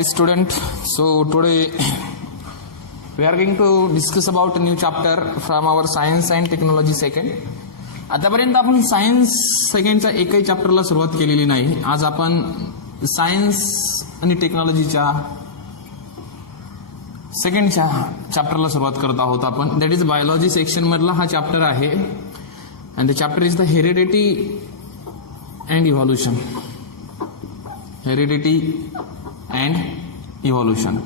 Hi student, so today we are going to discuss about a new chapter from our science and technology second. आतापर्यंत आपण science सेकंडच्या एकही चॅप्टरला सुरुवात केलेली नाही. आज आपण सायन्स आणि टेक्नॉलॉजीच्या सेकंडच्या चॅप्टरला सुरुवात करत आहोत आपण. दॅट इज बायोलॉजी सेक्शन मधला हा चॅप्टर आहे and the chapter is the heredity and evolution. Heredity and evolution.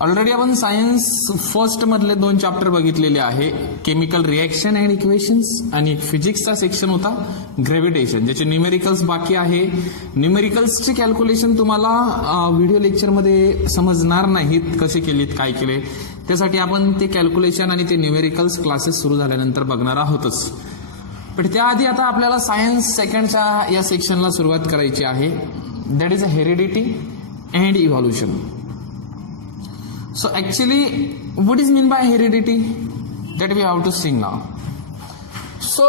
Already आपण सायन्स फर्स्ट मधले 2 चॅप्टर बघितलेले आहे. केमिकल रिएक्शन अँड इक्वेशन्स आणि फिजिक्सचा सेक्शन होता ग्रॅव्हिटेशन, ज्याचे न्यूमेरिकल्स बाकी आहे. न्यूमेरिकल्सचे कॅल्क्युलेशन तुम्हाला व्हिडिओ लेक्चरमध्ये समजणार नाहीत कसे केलेत काय केले, त्यासाठी आपण ते कॅल्क्युलेशन आणि ते न्यूमेरिकल्स क्लासेस सुरू झाल्यानंतर बघणार आहोतच. पण त्याआधी आता आपल्याला सायन्स सेकंडच्या या सेक्शनला सुरुवात करायची आहे. That is a heredity and evolution. So actually what is mean by heredity, that we have to see now. So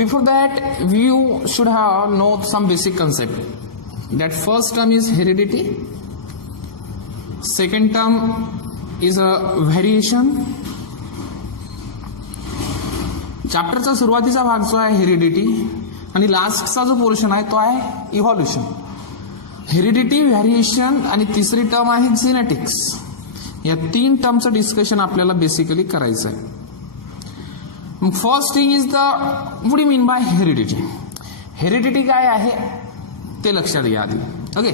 before that you should have know some basic concept. That first term is heredity, second term is a variation. चॅप्टरचा सुरुवातीचा भाग जो आहे heredity आणि लास्टचा जो portion आहे तो आहे evolution. Heredity, variation आणि तिसरी टर्म आहे जेनेटिक्स. या 3 टर्मचं डिस्कशन आपल्याला बेसिकली करायचं आहे. मग first thing is the what you mean by heredity. Heredity काय आहे ते लक्षात घ्या आधी. Okay,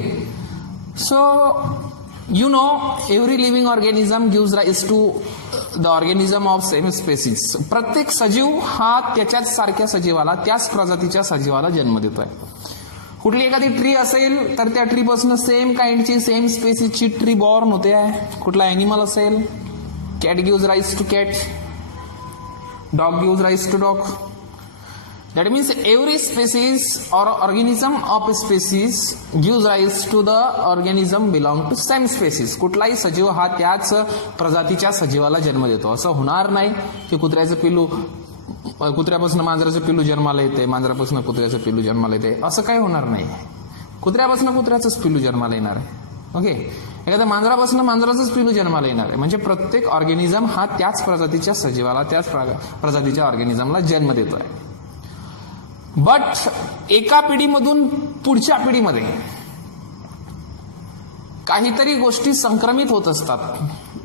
so you know every living organism gives rise to the organism of same species. प्रत्येक सजीव हा त्याच्याच सारख्या सजीवाला, त्याच प्रजातीच्या सजीवाला जन्म देतोय. कुठली एखादी ट्री असेल तर त्या ट्री पासून सेम काइंडची, सेम स्पेसिसची ट्री बॉर्न होते आहे. कुठला अॅनिमल असेल, cat gives rise to cat, dog gives rise to dog. That means every species or organism of species gives rise to the organism belong to same species. कुठलाही सजीव हा त्याच प्रजातीच्या सजीवाला जन्म देतो. असं होणार नाही की कुत्र्यापासून मांजराचं पिल्लू जन्माला येते, मांजरापासून कुत्र्याचं पिल्लू जन्माला येते, असं काही होणार नाही. कुत्र्यापासून कुत्र्याचंच पिल्लू जन्माला येणार आहे. ओके, एखाद्या मांजरापासून मांजराचंच पिल्लू जन्माला येणार आहे. म्हणजे प्रत्येक ऑर्गॅनिझम हा त्याच प्रजातीच्या सजीवाला, त्याच प्रजातीच्या ऑर्गॅनिझमला जन्म देतोय. बट एका पिढीमधून पुढच्या पिढीमध्ये काहीतरी गोष्टी संक्रमित होत असतात.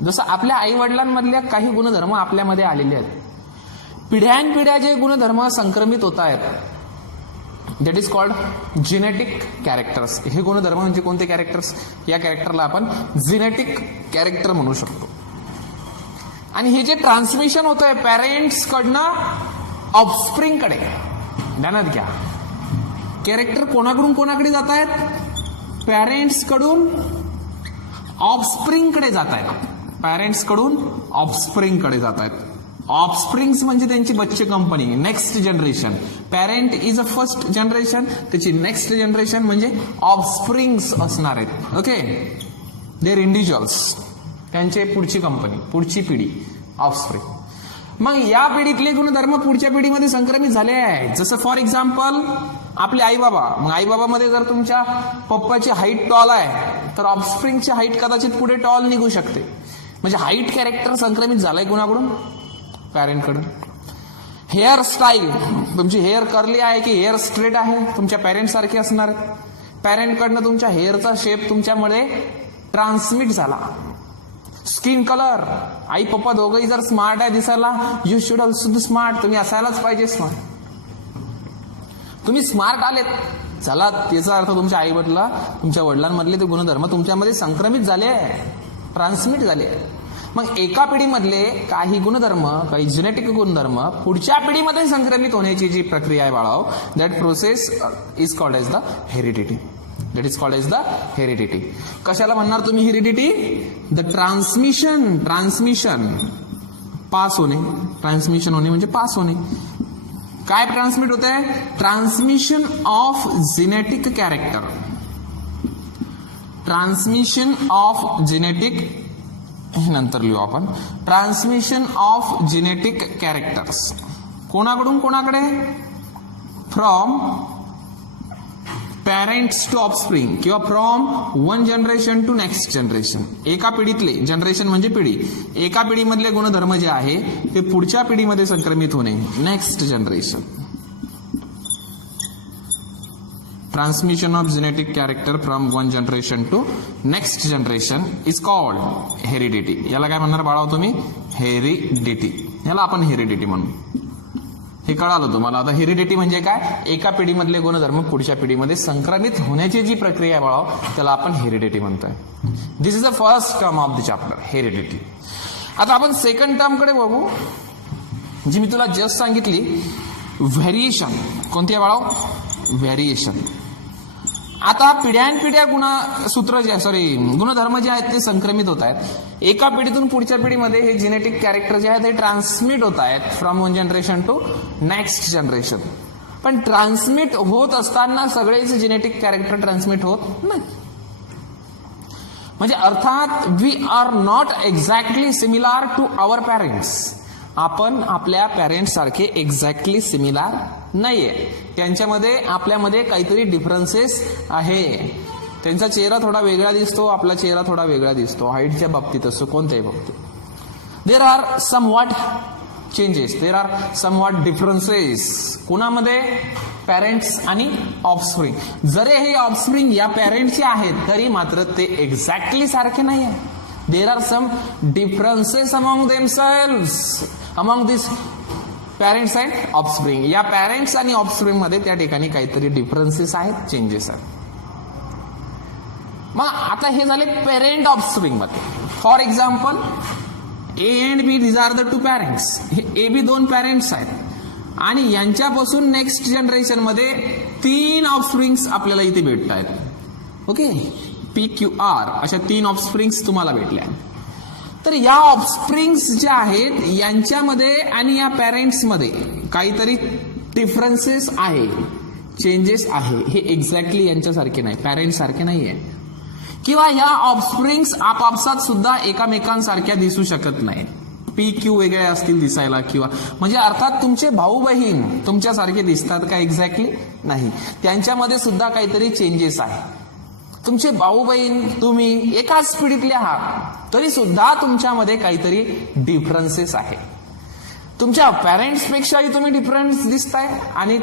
जसं आपल्या आई वडिलांमधल्या काही गुणधर्म आपल्यामध्ये आलेले आहेत. पिढ्यानपिढ्या जे गुणधर्म संक्रमित होत आहेत, that is called genetic characters. हे गुणधर्म म्हणजे कोणते कॅरेक्टर्स? या कॅरेक्टरला आपण जेनेटिक कॅरेक्टर म्हणू शकतो. आणि हे जे ट्रान्समिशन होत आहे पॅरेंट्स कडनं ऑफस्प्रिंग कडे, ध्यानात घ्या, कॅरेक्टर कोणाकडून कोणाकडे जात आहेत? पॅरेंट्स कडून ऑफस्प्रिंग कडे जात आहेत. पॅरेंट्स कडून ऑफस्प्रिंग कडे जात आहेत. ऑफस्प्रिंग्स म्हणजे त्यांची बच्चे company, next generation. Parent is a first generation, त्याची नेक्स्ट जनरेशन म्हणजे ऑफस्प्रिंग्स असणार आहेत. ओके, देअर इंडिव्हिज्युअल्स, त्यांचे पुढची कंपनी, पुढची पिढी, ऑफस्प्रिंग. मग या पिढीतले गुणधर्म पुढच्या पिढीमध्ये संक्रमित झाले आहेत. जसं फॉर एक्झाम्पल आपले आई बाबा. मग आई बाबामध्ये जर तुमच्या पप्पाची हाईट टॉल आहे तर ऑफस्प्रिंगची हाईट कदाचित पुढे टॉल निघू शकते. म्हणजे हाईट कॅरेक्टर संक्रमित झालंय कुणाकडून? पॅरेंटकडून. हेअर स्टाईल, तुमची हेअर कर्ली आहे की हेअर स्ट्रेट आहे, तुमच्या पॅरेंट सारखे असणार आहेत. पॅरेंटकडनं तुमच्या हेअरचा शेप तुमच्यामुळे ट्रान्समिट झाला. स्किन कलर, आई पप्पा दोघंही जर स्मार्ट आहे दिसायला, यू शुड ऑल्सो स्मार्ट, तुम्ही असायलाच पाहिजे स्मार्ट. तुम्ही स्मार्ट आलेत, चला, त्याचा अर्थ तुमच्या आई वडिला, तुमच्या वडिलांमधले ते गुणधर्म तुमच्यामध्ये संक्रमित झाले, ट्रान्समिट झाले. मग एका पिढीमधले काही गुणधर्म, काही जेनेटिक गुणधर्म पुढच्या पिढीमध्ये संक्रमित होण्याची जी प्रक्रिया आहे बाळाओ, that process is called as the heredity. That is called as the heredity. कशाला म्हणणार तुम्ही हेरिडिटी? द ट्रान्समिशन, पास होणे. ट्रान्समिशन होणे म्हणजे पास होणे. काय ट्रान्समिट होत आहे? Transmission of genetic character. Transmission of genetic, हे नंतर लिहू आपण. ट्रान्समिशन ऑफ जेनेटिक कॅरेक्टर्स कोणाकडून कोणाकडे? फ्रॉम पॅरेंट्स टू ऑफस्प्रिंग किंवा from one generation to next generation. एका पिढीतले, जनरेशन म्हणजे पिढी, एका पिढीमधले गुणधर्म जे आहे ते पुढच्या पिढीमध्ये संक्रमित होणे, next generation. Transmission of genetic character from one generation to next generation is called heredity. याला काय म्हणणार बाळा तुम्ही? हेरिडिटी. याला आपण हेरिडिटी म्हणू. हे कळालं तुम्हाला. आता हेरिडिटी म्हणजे काय? एका पिढीमधले गुणधर्म पुढच्या पिढीमध्ये संक्रमित होण्याची जी प्रक्रिया आहे बाळा, त्याला आपण हेरिडिटी म्हणतोय. This is the first term of the chapter, heredity. आता आपण सेकंड टर्म कडे बघू, जी मी तुला जस्ट सांगितली, व्हेरिएशन. कोणती आहे बाळा? व्हेरिएशन. आता पिढ्यानपिढ्या गुणधर्म जे आहेत ते संक्रमित होत आहेत. एका पिढीतून पुढच्या पिढीमध्ये हे जेनेटिक कॅरेक्टर जे आहे ते ट्रान्समिट होत आहेत from one generation to next generation. पण ट्रान्समिट होत असताना सगळेच जेनेटिक कॅरेक्टर ट्रान्समिट होत नाही. म्हणजे अर्थात we are not exactly similar to our parents. आपण आपल्या पॅरेंट्स सारखे एक्झॅक्टली सिमिलर नाहीये. त्यांच्यामध्ये आपल्यामध्ये काहीतरी डिफरन्सेस आहे. त्यांचा चेहरा थोडा वेगळा दिसतो, आपला चेहरा थोडा वेगळा दिसतो, हाईटच्या बाबतीत असो, कोणत्याही बाबतीत. There are some what changes, there are some what differences. कोणामध्ये? पॅरेंट्स आणि ऑफस्प्रिंग. जरी हे ऑफस्प्रिंग या पॅरेंट्सचे आहेत तरी मात्र ते एक्झॅक्टली सारखे नाही आहे. There are some differences among themselves, among this parents and offspring. या पॅरेंट्स आणि ऑफस्प्रिंग मध्ये त्या ठिकाणी काहीतरी डिफरन्सेस आहेत, चेंजेस आहेत. मग आता हे झाले पेरेंट ऑफस्प्रिंग मध्ये. For example A and B, these are the two parents. हे ए बी दोन पॅरेंट्स आहेत आणि यांच्यापासून नेक्स्ट जनरेशन मध्ये 3 ऑफस्प्रिंग्स आपल्याला इथे भेटत आहेत. ओके, पी क्यू आर अशा 3 ऑफस्प्रिंग्स तुम्हाला भेटल्या. तर या ऑफस्प्रिंग्स ज्या आहेत यांच्यामध्ये आणि या पॅरेंट्स मध्ये काहीतरी डिफरन्सेस आहे, चेंजेस आहे. हे एक्झॅक्टली यांच्यासारखे नाही, पॅरेंट्स सारखे नाहीये. किंवा ह्या ऑफस्प्रिंग्स आपापसात सुद्धा एकामेकांसारख्या दिसू शकत नाही. पी क्यू वेगळे असतील दिसायला, किंवा म्हणजे अर्थात तुमचे भाऊ बहीण तुमच्यासारखे दिसतात का? एक्झॅक्टली नाही. त्यांच्यामध्ये सुद्धा काहीतरी चेंजेस आहे. तुमचे भाऊ बहीण तुम्ही एकाच पिढीतले आहात तरी सुद्धा तुमच्यामध्ये काहीतरी डिफरन्सेस आहे. तुमच्या पॅरेंट्स पेक्षाही तुम्ही डिफरन्स दिसताय आणि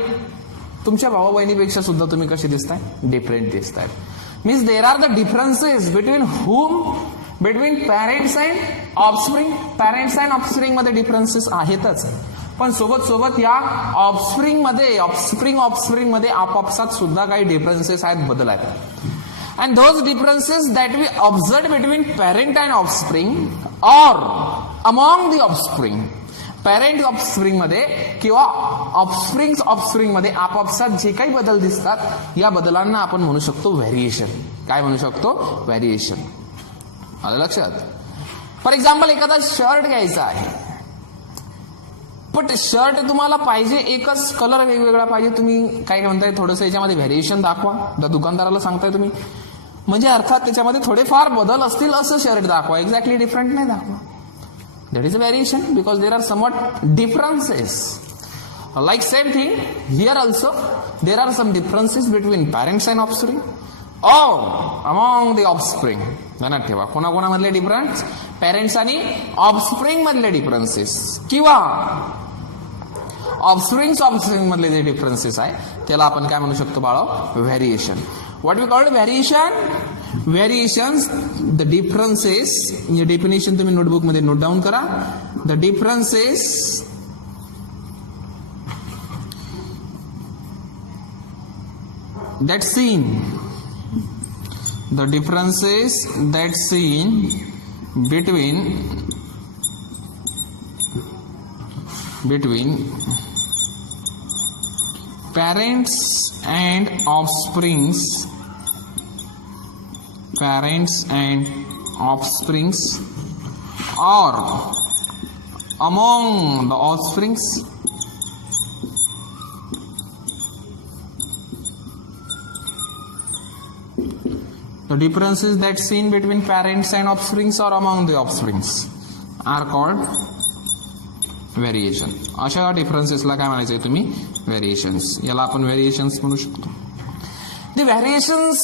तुमच्या भाऊ बहिणीपेक्षा सुद्धा तुम्ही कसे दिसताय? डिफरंट दिसताय. Means there are the differences between hmm, between parents and offspring. Parents and offspring मध्ये डिफरन्सेस आहेतच, पण सोबत सोबत या ऑफस्प्रिंग मध्ये आपापसात सुद्धा काही डिफरन्सेस आहेत, बदल आहेत. And those differences that we observed between parent and offspring or among the offspring, parent offspring मध्ये किंवा ऑफस्प्रिंग मध्ये आपापसात जे काही बदल दिसतात या बदलांना आपण म्हणू शकतो व्हेरिएशन. काय म्हणू शकतो? व्हेरिएशन. आलं लक्षात? फॉर एक्झाम्पल एखादा शर्ट घ्यायचा आहे, पण शर्ट तुम्हाला पाहिजे एकच कलर वेगवेगळा पाहिजे. तुम्ही काय म्हणताय? थोडंसं याच्यामध्ये व्हेरिएशन दाखवा. त्या दुकानदाराला सांगताय तुम्ही, म्हणजे अर्थात त्याच्यामध्ये थोडेफार बदल असतील असं शर्ट दाखवा, एक्झॅक्टली डिफरंट नाही दाखवा. That is a variation because there are somewhat differences. Like same thing here also there are some differences between parents and offspring or among the offspring. ध्यानात ठेवा, कोणाकोणामधले डिफरन्स? पॅरेंट्स आणि offspring मधले differences किंवा offspring मधले जे differences आहे त्याला आपण काय म्हणू शकतो बाळा? Variation. What we called variation? Variations the differences. हे डेफिनेशन तुम्ही नोटबुक मध्ये नोट डाऊन करा. The differences that seen, the differences that seen between parents and offsprings or among the offsprings the differences that seen between parents and offsprings or among the offsprings are called variation. अशा डिफरन्सेसला काय म्हणायचंय तुम्ही? Variations. याला आपण variations म्हणू शकतो. The variations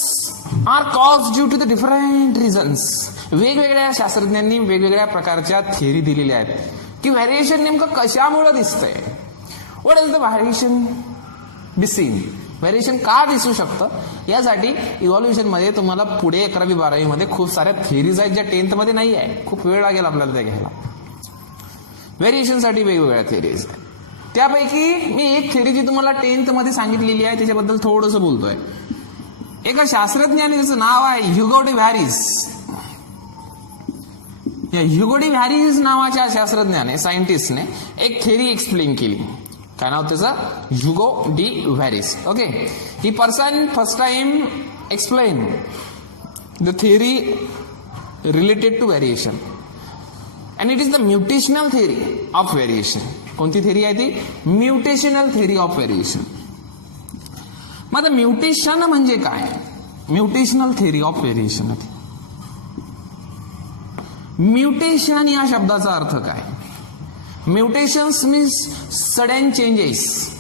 are caused due to the different reasons. वेगवेगळ्या शास्त्रज्ञांनी वेगवेगळ्या प्रकारच्या थिअरी दिलेल्या आहेत की व्हॅरिएशन नेमकं कशामुळे दिसतंय. What is the variation be seen. Variation का दिसू शकतं यासाठी इव्हॉल्युशन मध्ये तुम्हाला पुढे 11वी 12वी मध्ये खूप साऱ्या थिअरीज आहेत ज्या 10th मध्ये नाही आहे. खूप वेळ लागेल आपल्याला त्या घ्यायला. व्हॅरिएशनसाठी वेगवेगळ्या थिअरीज आहेत. त्यापैकी मी एक थिअरी जी तुम्हाला 10th मध्ये सांगितलेली आहे त्याच्याबद्दल थोडंसं बोलतोय. एका शास्त्रज्ञाने त्याचं नाव आहे ह्युगो डी व्हॅरिस. या ह्युगो डी व्हॅरिस नावाच्या शास्त्रज्ञाने सायंटिस्टने एक थिअरी एक्सप्लेन केली. काय नाव त्याचं? Hugo de Vries. ओके. ही person first time explain the theory related to variation and it is the mutational theory of variation. कोणती थिअरी आहे ती? Mutational theory of variation. मग म्युटेशन म्हणजे काय? Mutational theory of variation. Mutation या शब्दाचा अर्थ काय? Mutations means sudden changes.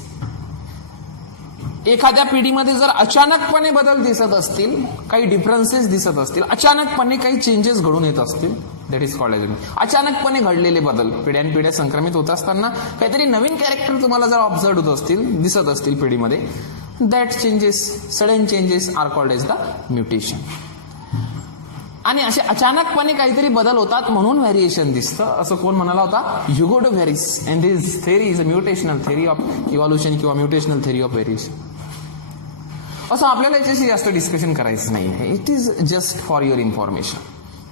एखाद्या पिढीमध्ये जर अचानकपणे बदल दिसत असतील, काही डिफरन्सेस दिसत असतील, अचानकपणे काही चेंजेस घडून येत असतील, दॅट इज कॉल्ड एज अचानकपणे घडलेले बदल. पिढ्यानपिढ्या संक्रमित होत असताना काहीतरी नवीन कॅरेक्टर तुम्हाला जर ऑब्झर्व होत असतील, दिसत असतील पिढीमध्ये, that changes, sudden changes are called as the mutation. आणि असे अचानकपणे काहीतरी बदल होतात म्हणून व्हॅरिएशन दिसतं, असं कोण म्हणाला होता? Hugo de Vries. And this theory is a mutational theory of evolution किंवा म्युटेशनल थिअरी ऑफ व्हॅरिएशन. असं आपल्याला याच्याशी जास्त डिस्कशन करायचं नाही. It is just for your information.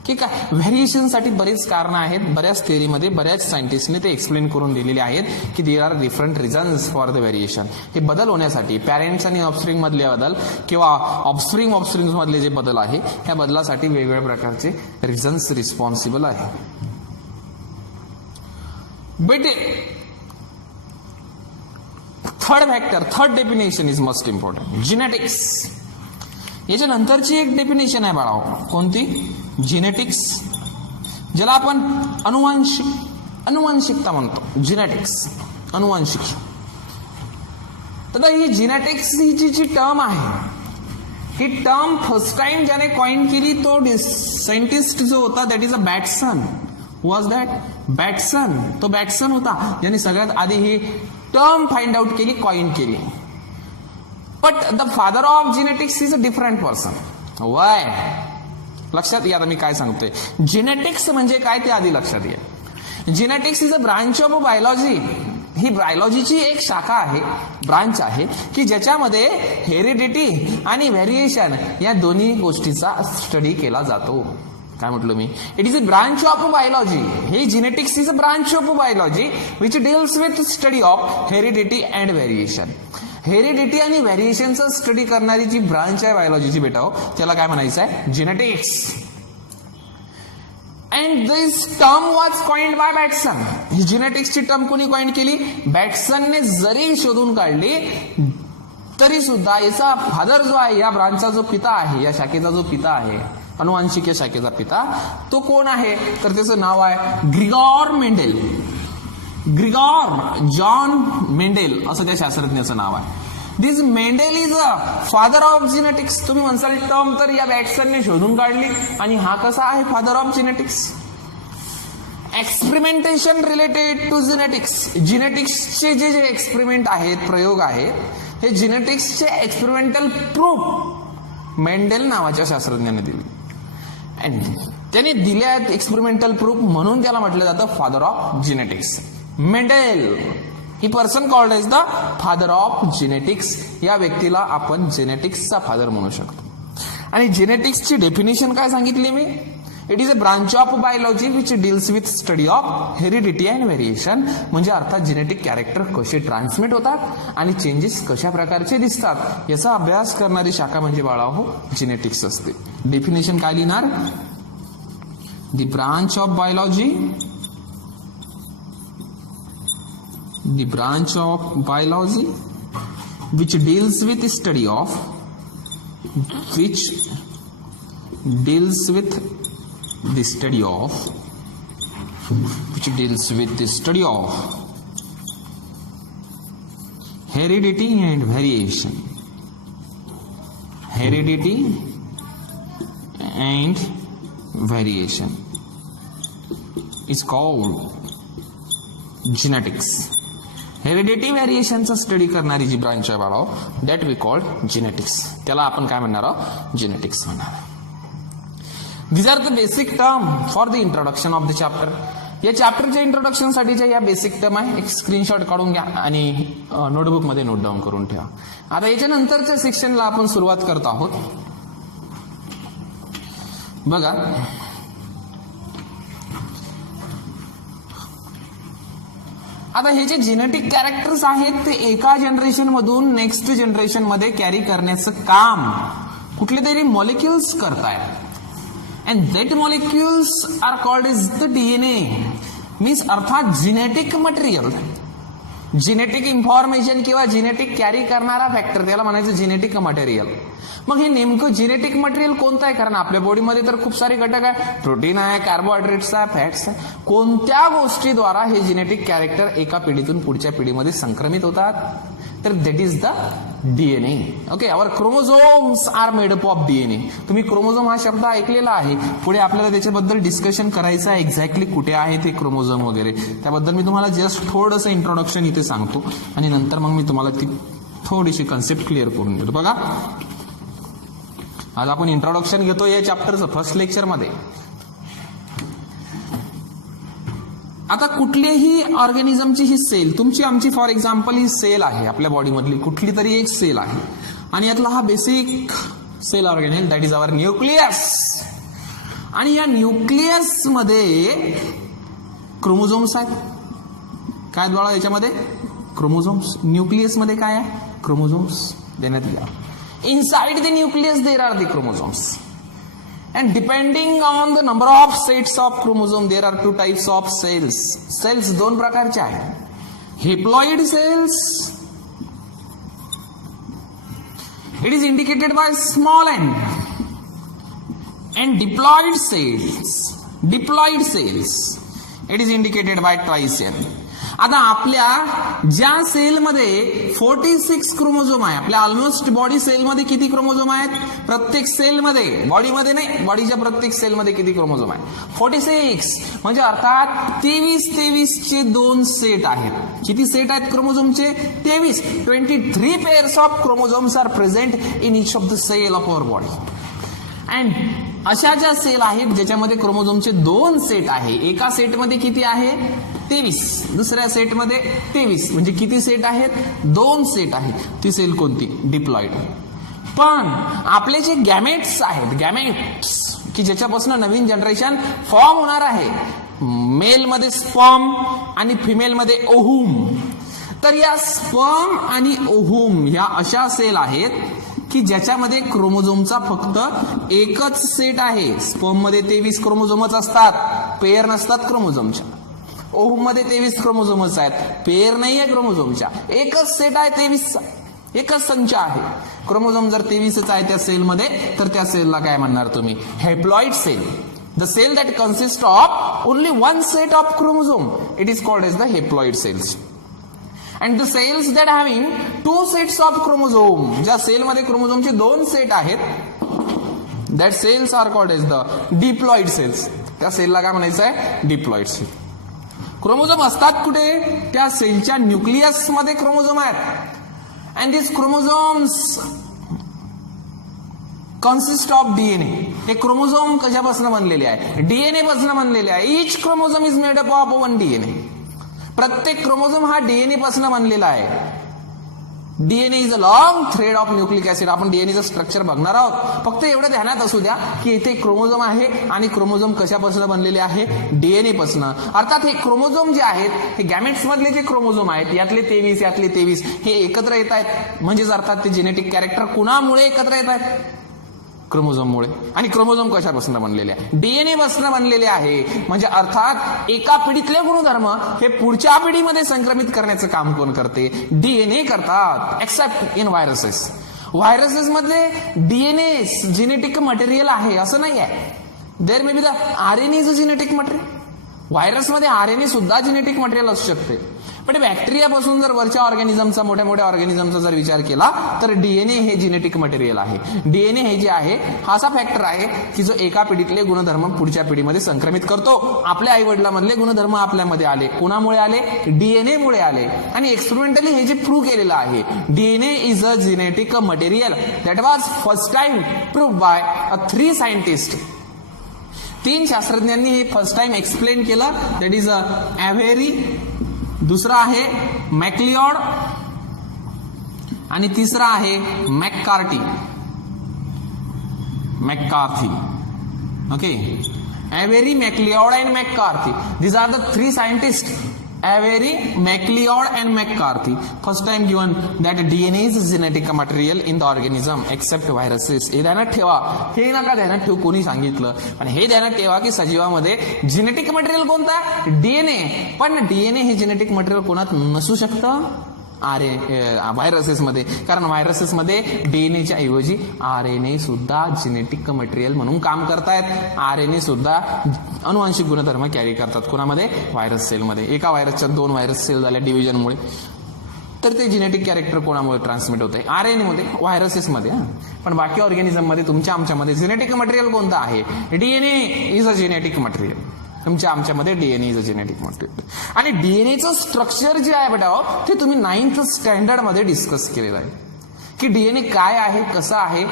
ठीक आहे. व्हॅरिएशनसाठी बरीच कारणं आहेत. बऱ्याच थिअरीमध्ये बऱ्याच सायंटिस्टने ते एक्सप्लेन करून दिलेले आहेत की there are different reasons for the variation. हे बदल होण्यासाठी पॅरेंट्स आणि ऑफस्प्रिंग मधले बदल किंवा ऑफस्प्रिंग मधले जे बदल आहे त्या बदलासाठी वेगवेगळ्या प्रकारचे रिझन्स रिस्पॉन्सिबल आहे. But third factor, third definition is most important. Genetics. याच्या नंतरची एक डेफिनेशन आहे बाळाओ. कोणती? जिनेटिक्स, ज्याला आपण अनुवांशिकता म्हणतो. जिनेटिक्स, अनुवांशिक. तर ही जिनेटिक्स ही जी टर्म आहे, ही टर्म फर्स्ट टाइम ज्याने कॉइन केली तो सायंटिस्ट जो होता that is a Bateson. Was that? Bateson. तो बॅटसन होता ज्याने सगळ्यात आधी ही टर्म फाइंड आउट केली, कॉइन केली. But the father of genetics is a different person. Why? लक्षात या, आता मी काय सांगतोय. जिनेटिक्स म्हणजे काय ते आधी लक्षात घ्या. Genetics is a branch of biology. ही बायोलॉजीची एक शाखा आहे, ब्रांच आहे की ज्याच्यामध्ये हेरिडिटी आणि व्हॅरिएशन या दोन्ही गोष्टीचा स्टडी केला जातो. काय म्हटलं मी? It is a branch of biology. हे genetics is a branch of biology which deals with study of heredity and variation. Heredity आणि व्हॅरिएशनचा स्टडी करणारी जी ब्रांच आहे बायोलॉजीची बेटा हो, त्याला काय म्हणायचं आहे? Genetics. And this term was coined by Bateson. ही जिनेटिक्सची टर्म कोणी कॉइंड केली? बॅटसनने जरी शोधून काढली तरी सुद्धा याचा फादर जो आहे, या ब्रांचचा जो पिता आहे, या शाखेचा जो पिता आहे, अनुवांशिक या शाखेचा पिता, तो कोण आहे? तर त्याचं नाव आहे Gregor Mendel. Gregor John Mendel असं त्या शास्त्रज्ञाचं नाव आहे. This Mendel is a father of genetics. तुम्ही म्हणसाल टर्म तर या बॅटसनने शोधून काढली आणि हा कसा आहे father of genetics? Experimentation related to genetics. जिनेटिक्सचे जे एक्सपेरिमेंट आहेत, प्रयोग आहेत, हे जिनेटिक्सचे एक्सपेरिमेंटल प्रूफ मेंडेल नावाच्या शास्त्रज्ञाने दिली. अँड त्याने दिल्या एक्सपेरिमेंटल प्रूफ म्हणून त्याला म्हटलं जातं father of genetics. Mendel he person called as the father of genetics. या व्यक्तीला आपण जेनेटिक्सचा फादर म्हणू शकतो. आणि जेनेटिक्सची डेफिनेशन काय सांगितली मी? It is a branch of biology which deals with study of heredity and variation. म्हणजे अर्थात जेनेटिक कॅरेक्टर कसे ट्रान्समिट होतात आणि चेंजेस कशा प्रकारचे दिसतात याचा अभ्यास करणारी शाखा म्हणजे बाळाहो जेनेटिक्स असते. डेफिनेशन काय लिहिणार? The branch of biology, the branch of biology which deals with study of heredity and variation. Heredity and variation is called genetics. Heredity व्हेरिएशनचा स्टडी करणारी जी ब्रांच आहे बाळा, दॅट वी कॉल्ड जेनेटिक्स. त्याला आपण काय म्हणणार आहोत? जेनेटिक्स म्हणणार. These are the basic term for the introduction of the chapter. या चॅप्टरच्या इंट्रोडक्शन साठीच्या या बेसिक टर्म आहे. एक स्क्रीनशॉट काढून घ्या आणि नोटबुक मध्ये नोट डाऊन करून ठेवा. आता याच्या नंतरच्या सेक्शनला आपण सुरुवात करत आहोत. बघा, आता हे जे जेनेटिक कॅरेक्टर्स आहेत ते एका जनरेशन मधून नेक्स्ट जनरेशन मध्ये कॅरी करण्याचं काम कुठले तरी मॉलिक्युल्स करतायत. And that molecules are called as the DNA. Means अर्थात जेनेटिक मटेरियल, जेनेटिक इन्फॉर्मेशन किंवा जेनेटिक कॅरी करणारा फॅक्टर, त्याला म्हणायचं जेनेटिक मटेरियल. मग हे नेमकं जेनेटिक मटेरियल कोणतं आहे? कारण आपल्या बॉडीमध्ये तर खूप सारे घटक आहे, प्रोटीन आहे, कार्बोहायड्रेट्स आहे, फॅट्स आहे. कोणत्या गोष्टीद्वारा हे जेनेटिक कॅरेक्टर एका पिढीतून पुढच्या पिढीमध्ये संक्रमित होतात? तर that is the DNA. Okay, our chromosomes are made up of DNA. तुम्ही क्रोमोझोम हा शब्द ऐकलेला आहे. पुढे आपल्याला त्याच्याबद्दल डिस्कशन करायचं आहे, एक्झॅक्टली कुठे आहे ते क्रोमोझोम वगैरे. त्याबद्दल मी तुम्हाला जस्ट थोडंसं इंट्रोडक्शन इथे सांगतो आणि नंतर मग मी तुम्हाला ती थोडीशी कन्सेप्ट क्लिअर करून देतो. बघा, आज आपण इंट्रोडक्शन घेतो या चॅप्टरचं फर्स्ट लेक्चर मध्ये. आता कुठल्याही ऑर्गॅनिझमची ही सेल, तुमची आमची फॉर एक्झाम्पल ही सेल आहे, आपल्या बॉडीमधली कुठली तरी एक सेल आहे आणि यातला हा basic cell organism that is our nucleus. आणि या न्यूक्लियस मध्ये क्रोमोझोम्स आहेत. काय बाळा याच्यामध्ये? क्रोमोझोम्स. न्यूक्लियस मध्ये काय आहे? क्रोमोझोम्स देण्यात आले. Inside the nucleus there are the chromosomes. And depending on the number of sets of chromosome, there are two types of cells. Cells दोन प्रकारचे आहेत. Haploid cells, it is indicated by small n, and diploid cells, it is indicated by twice n. आता आपल्या ज्या सेलमध्ये 46 chromosome आहे, आपल्या almost body सेलमध्ये किती क्रोमोझोम आहेत? प्रत्येक सेलमध्ये, बॉडीमध्ये नाही, बॉडीच्या प्रत्येक सेलमध्ये किती क्रोमोझोम आहे? 46. म्हणजे अर्थात 23 चे दोन सेट आहेत. किती सेट आहेत क्रोमोझोमचे? 23. 23 pairs of chromosomes are present in each of the cell of our body. And अशा ज्या सेल आहेत ज्याच्यामध्ये क्रोमोझोमचे दोन सेट आहे, एका सेटमध्ये किती आहे? 23. दुसऱ्या सेटमध्ये 23. म्हणजे किती सेट आहेत? दोन सेट आहेत. ती सेल कोणती? डिप्लॉइड. पण आपले जे गॅमेट्स आहेत, गॅमेट्स की ज्याच्यापासून नवीन जनरेशन फॉर्म होणार आहे, मेलमध्ये स्पर्म आणि फिमेलमध्ये ओव्हम. तर या स्पर्म आणि ओव्हम ह्या अशा सेल आहेत की ज्याच्यामध्ये क्रोमोझोमचा फक्त एकच सेट आहे. स्पर्म मध्ये 23 क्रोमोझोमच असतात, पेअर नसतात क्रोमोझोमच्या. ओव्हम मध्ये 23 क्रोमोझोमच आहेत, पेअर नाहीये क्रोमोझोमच्या. एकच सेट आहे 23चा, एकच संच आहे. क्रोमोझोम जर 23च आहे त्या सेलमध्ये, तर त्या सेलला काय म्हणणार तुम्ही? Haploid cell. The cell that consist of only one set of chromosome, it is called as the haploid cells. And the cells that having two sets of chromosome, ज्या सेलमध्ये क्रोमोझोमचे दोन सेट आहेत, that cells are called as the diploid cells. त्या सेलला काय म्हणायचं आहे? Diploid sale. Chromosome असतात कुठे? त्या सेलच्या न्यूक्लियस मध्ये क्रोमोझोम आहेत. And this chromosomes consist of DNA. हे क्रोमोझोम कशापासून बनलेले आहे? डीएनए पासून बनलेले आहे. Each chromosome is made up of one DNA. प्रत्येक क्रोमोझोम हा डीएनए पासून बनलेला आहे. DNA is a long thread of nucleic acid. आपण डीएनएचं स्ट्रक्चर बघणार आहोत. फक्त एवढं ध्यानात असू द्या की इथे क्रोमोझोम आहे आणि क्रोमोझोम कशापासून बनलेले आहे? डीएनए पासून. अर्थात हे क्रोमोझोम जे आहेत, हे गॅमेट्स मधले जे क्रोमोझोम आहेत, यातले 23 यातले 23 हे एकत्र येत आहेत. म्हणजेच अर्थात ते जेनेटिक कॅरेक्टर कुणामुळे एकत्र येत आहेत? क्रोमोझोममुळे. आणि क्रोमोझोम कशापासून बनलेले आहे? डीएनए पासून बनलेले आहे. म्हणजे अर्थात एका पिढीतले गुणधर्म हे पुढच्या पिढीमध्ये संक्रमित करण्याचं काम कोण करते? डीएनए करतात. Except in viruses. व्हायरसेस मधले डीएनए जेनेटिक मटेरियल आहे असं नाही आहे. There may be the RNA is a genetic material. व्हायरसमध्ये आरएनए सुद्धा जेनेटिक मटेरियल असू शकते. पण बॅक्टेरियापासून जर वरच्या ऑर्गॅनिझमचा, मोठ्या मोठ्या ऑर्गॅनिझमचा जर विचार केला तर डीएनए हे जेनेटिक मटेरियल आहे. डीएनए हे जे आहे हा असा फॅक्टर आहे की जो एका पिढीतले गुणधर्म पुढच्या पिढीमध्ये संक्रमित करतो. आपल्या आई वडिलांमधले गुणधर्म आपल्यामध्ये आले, कोणामुळे आले? डीएनए मुळे आले. आणि एक्सपेरिमेंटली हे जे प्रूव्ह केलेलं आहे, DNA is a genetic material that was first time prove by 3 scientist. 3 शास्त्रज्ञांनी हे फर्स्ट टाइम एक्सप्लेन केलं. दॅट इज ॲव्हेरी, दुसरा आहे मॅक्लिओड आणि तिसरा आहे McCarthy. Okay, Avery, MacLeod and McCarthy. These are the 3 scientists. Avery, MacLeod and McCarthy first time given that DNA is a genetic material in the organism except viruses. हे ध्यानात ठेवा, हे नका ध्यानात ठेवू कोणी सांगितलं, पण हे ध्यानात ठेवा की सजीवामध्ये जेनेटिक मटेरियल कोणता? डीएनए. पण डीएनए हे जेनेटिक मटेरियल कोणात नसू शकतं? व्हायरसेसमध्ये. कारण व्हायरसेसमध्ये डीएनएच्या ऐवजी आरएनए सुद्धा जेनेटिक मटेरियल म्हणून काम करतायत. आरएनए सुद्धा अनुवांशिक गुणधर्म कॅरी करतात. कोणामध्ये? व्हायरस सेलमध्ये. एका व्हायरसच्या 2 व्हायरस सेल झाल्या डिव्हिजनमुळे, तर ते जेनेटिक कॅरेक्टर कोणामुळे ट्रान्समिट होते? आरएनए मध्ये, व्हायरसेसमध्ये. पण बाकी ऑर्गॅनिझममध्ये, तुमच्या आमच्यामध्ये जेनेटिक मटेरियल कोणतं आहे? DNA is a genetic material. तुमच्या आमच्यामध्ये DNA is a genetic material. आणि डीएनएचं स्ट्रक्चर जे आहे बेटा ते तुम्ही 9th स्टँडर्ड मध्ये डिस्कस केलेलं आहे की डीएनए काय आहे, कसं आहे,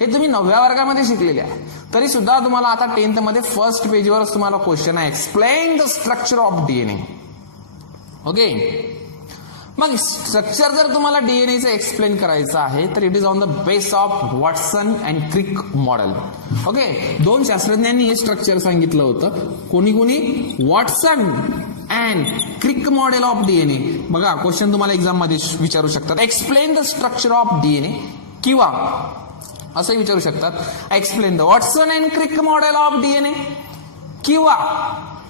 हे तुम्ही 9व्या वर्गामध्ये शिकलेले आहे. तरी सुद्धा तुम्हाला आता 10th मध्ये फर्स्ट पेजवरच तुम्हाला क्वेश्चन आहे, explain the structure of DNA. Okay, मग स्ट्रक्चर जर तुम्हाला डीएनएचं एक्सप्लेन करायचं आहे तर it is on the base of Watson and Crick model. Okay, 2 शास्त्रज्ञांनी हे स्ट्रक्चर सांगितलं होतं. कोणी कोणी? Watson and Crick model of DNA. बघा, क्वेश्चन तुम्हाला एक्झाम मध्ये विचारू शकतात, explain the structure of DNA, किंवा असंही विचारू शकतात, explain the Watson and Crick model of DNA, किंवा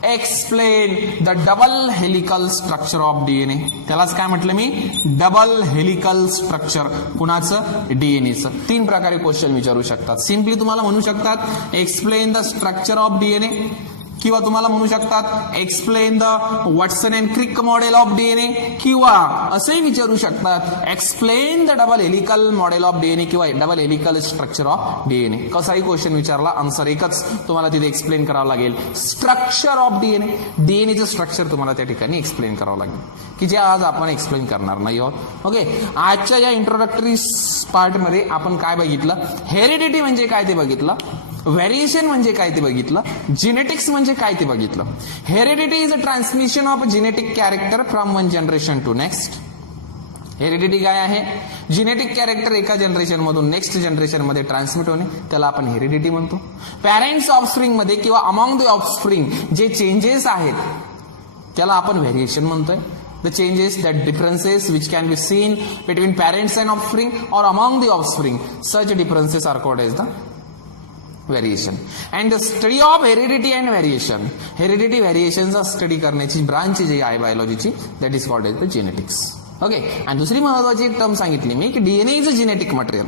explain the double helical structure of DNA. त्यालाच काय म्हटलं मी? Double helical structure. कुणाचं? डीएनएचं. 3 प्रकारे क्वेश्चन विचारू शकतात. सिम्पली तुम्हाला म्हणू शकतात explain the structure of DNA, किंवा तुम्हाला म्हणू शकतात explain the Watson and Crick model of DNA, किंवा असंही विचारू शकतात explain the double helical model of DNA किंवा double helical structure of DNA. कसाही क्वेश्चन विचारला, आन्सर एकच, तुम्हाला तिथे एक्सप्लेन करावं लागेल स्ट्रक्चर ऑफ डीएनए. डीएनएचं स्ट्रक्चर तुम्हाला त्या ठिकाणी एक्सप्लेन करावं लागेल, की जे आज आपण एक्सप्लेन करणार नाही आहोत. ओके, आजच्या या इंट्रोडक्टरी पार्टमध्ये आपण काय बघितलं? हेरिडिटी म्हणजे काय ते बघितलं, व्हेरिएशन म्हणजे काय ते बघितलं, जेनेटिक्स म्हणजे काय ते बघितलं. Heredity is a transmission of genetic character from 1 generation to next. Heredity काय आहे? जेनेटिक कॅरेक्टर एका जनरेशन मधून नेक्स्ट जनरेशन मध्ये ट्रान्समिट होणे, त्याला आपण हेरिडिटी म्हणतो. पॅरेंट्स ऑफस्प्रिंग मध्ये किंवा अमॉंग द ऑफस्प्रिंग जे चेंजेस आहेत त्याला आपण व्हेरिएशन म्हणतोय. The changes, that differences which can be seen between parents and offspring or among the offspring, such differences are called as the variation. And the study of heredity and variation, heredity variationचा study करण्याची branch जी आहे बायोलॉजीची, that is called as the genetics. Okay, आणि दुसरी महत्वाची एक term सांगितली मी की DNA is a genetic material,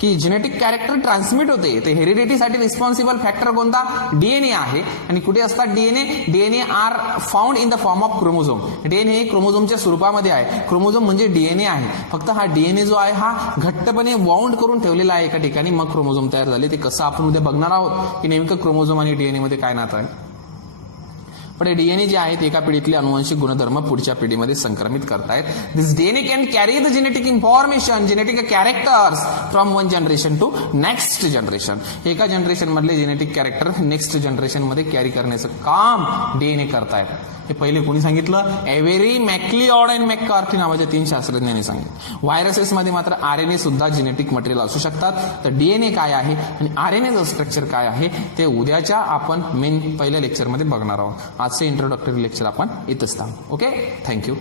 की जेनेटिक कॅरेक्टर ट्रान्समिट होते. ते हेरिडिटीसाठी रिस्पॉन्सिबल फॅक्टर कोणता? डीएनए आहे. आणि कुठे असतात DNA? DNA are found in the form of chromosome. DNA हे क्रोमोझोमच्या स्वरूपामध्ये आहे. क्रोमोझोम म्हणजे डीएनए आहे. फक्त हा डीएनए जो आहे हा घट्टपणे वाउंड करून ठेवलेला आहे एका ठिकाणी, मग क्रोमोझोम तयार झाले. ते कसं आपण उद्या बघणार आहोत की नेमकं क्रोमोझोम आणि डीएनए मध्ये काय नातं आहे. पण डीएनए जे आहेत एका पिढीतले अनुवांशिक गुणधर्म पुढच्या पिढीमध्ये संक्रमित करतायत. This DNA can carry the genetic information, genetic characters from 1 generation to next generation. एका जनरेशन मधले जेनेटिक कॅरेक्टर नेक्स्ट जनरेशन मध्ये कॅरी करण्याचं काम डीएनए करतायत. हे पहिले कोणी सांगितलं? एव्हेरी, मॅक्लिओड अँड मॅककार्थी नावाच्या 3 शास्त्रज्ञांनी सांगितलं. व्हायरसेसमध्ये मात्र आरएनए सुद्धा जेनेटिक मटेरियल असू शकतात. तर डीएनए काय आहे आणि आरएनएचं स्ट्रक्चर काय आहे ते उद्याच्या आपण मेन पहिल्या लेक्चरमध्ये बघणार आहोत. आजचे इंट्रोडक्टरी लेक्चर आपण इथंच थांबू. Okay, thank you.